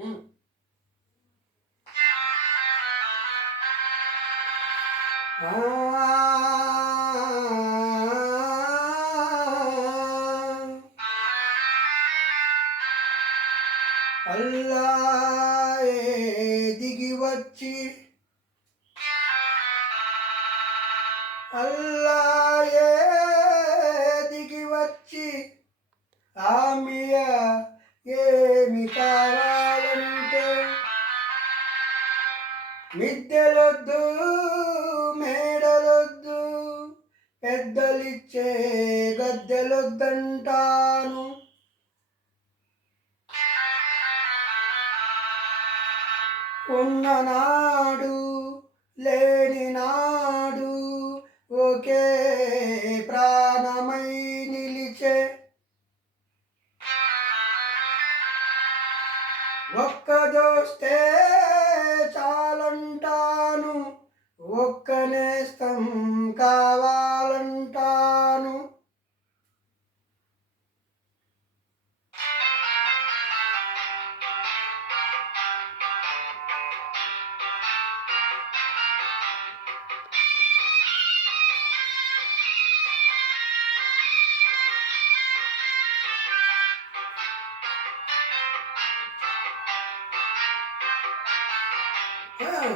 응. 아, 알라에 디기 왔지. పెద్దలిచ్చే గద్దెలొద్దంటాను. ఉన్ననాడు లేని నాడు ఒకే ప్రాణమై నిలిచే. ఒక్క దోస్తే చాలంటాను ఒక్కనేస్తం కావా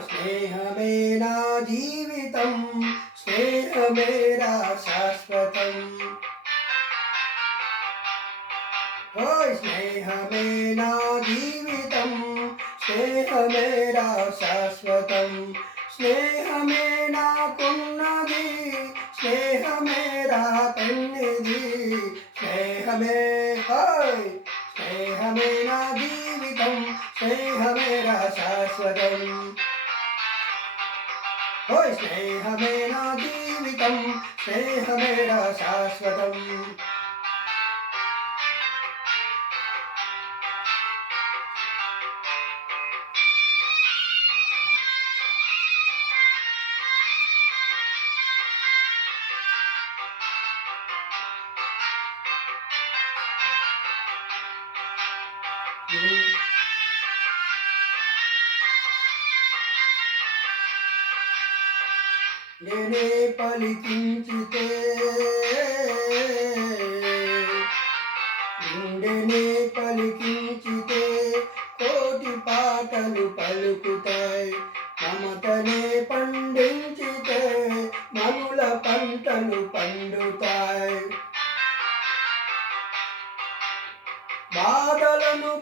స్నేహమే నా జీవితం స్నేహమేరా శాశ్వతం ఓయ్ స్నేహమే నా జీవితం స్నేహమేరా శాశ్వతం స్నేహమే జీవితం స్నేహమేరా శాశ్వతం? ఓ స్నేహమేనా జీవితం స్నేహమేరా శాశ్వతం? నేనే పలికించితే గుండెనే పలికించితే కోటి పాటలు పలుకుతాయి. మమతనే పండించితే మనుల పంటలు పండుతాయి. బాధలను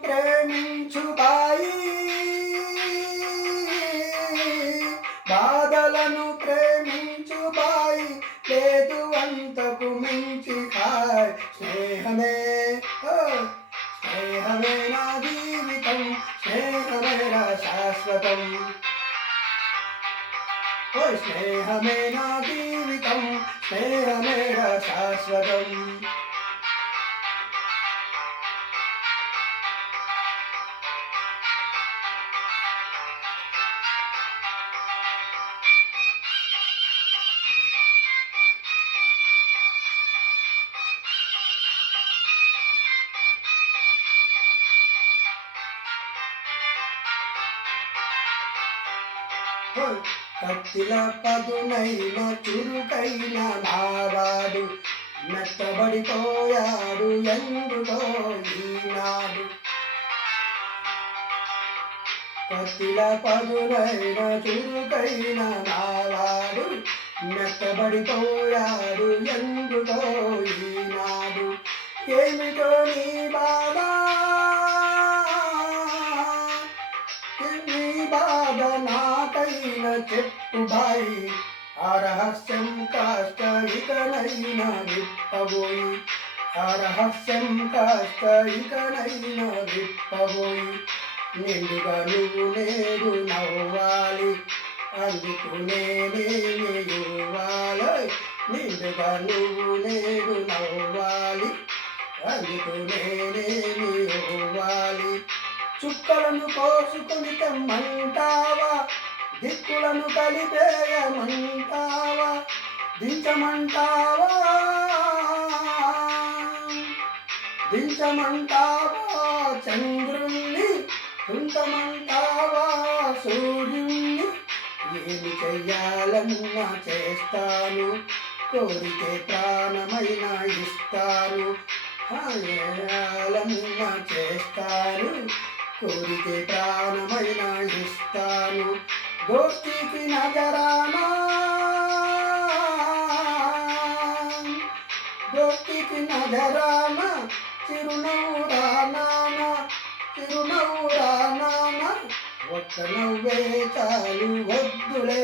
స్నేహమే ఓ, స్నేహమే నా జీవితం స్నేహమే నా శాశ్వతం ఓ స్నేహమే నా జీవితం స్నేహమే నా శాశ్వతం కత్తిల పదునైన చురుకైన నావాడు మెత్తబడిపోయాడు ఎందులో ఈనాడు? కత్తిల పదునైన చురుకైన నావాడు మెత్తబడిపోయాడు ఎందులో ఈనాడు? ఏమిటో నీ బాధ? నాకైన చెప్పు ఆ రహస్యం కాస్త ఇకనైనా విప్పబోయి ఆ రహస్యం కాస్త ఇకనైనా విప్పబోయి నిండుగా నువ్వు నేడు నవ్వాలి అందుకు నేనేమి ఇవ్వాలి నిండుగా నువ్వు నేడు నవ్వాలి అందుకు నేనేమి ఇవ్వాలి చుక్కలను కోసుకొని తెమ్మంటావా దిక్కులను కలిపేయమంటావా దించమంటావా? దించమంటావా చంద్రుణ్ణి ఉంటమంటావా సూర్యుణ్ణి? ఏమి చెయ్యాలన్నా చేస్తాను కోరితే ప్రాణమైన ఇస్తాను చేయాలన్నా చేస్తాను కోరితే ప్రాణమైన ఇస్తాను. దోస్తికి నజరానా దోస్తికి నజరానా చిరునవ్వు రానానా చిరునవ్వు రానానా ఒక్క నవ్వే చాలు వద్దులే.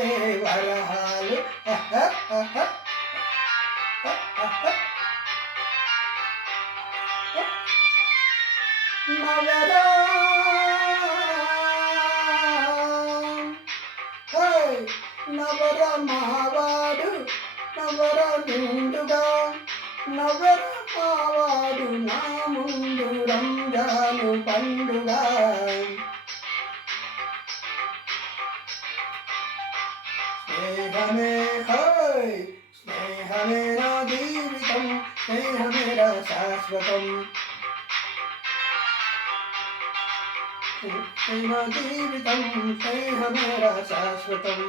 నవర మావాడు నవర నిండుగా నవర మావాడు నా ముందు రంజాను పండుగ. స్నేహమే హై! స్నేహమే నా జీవితం స్నేహమే శాశ్వతం. స్నేహ జీవితం స్నేహమే రా శాశ్వతం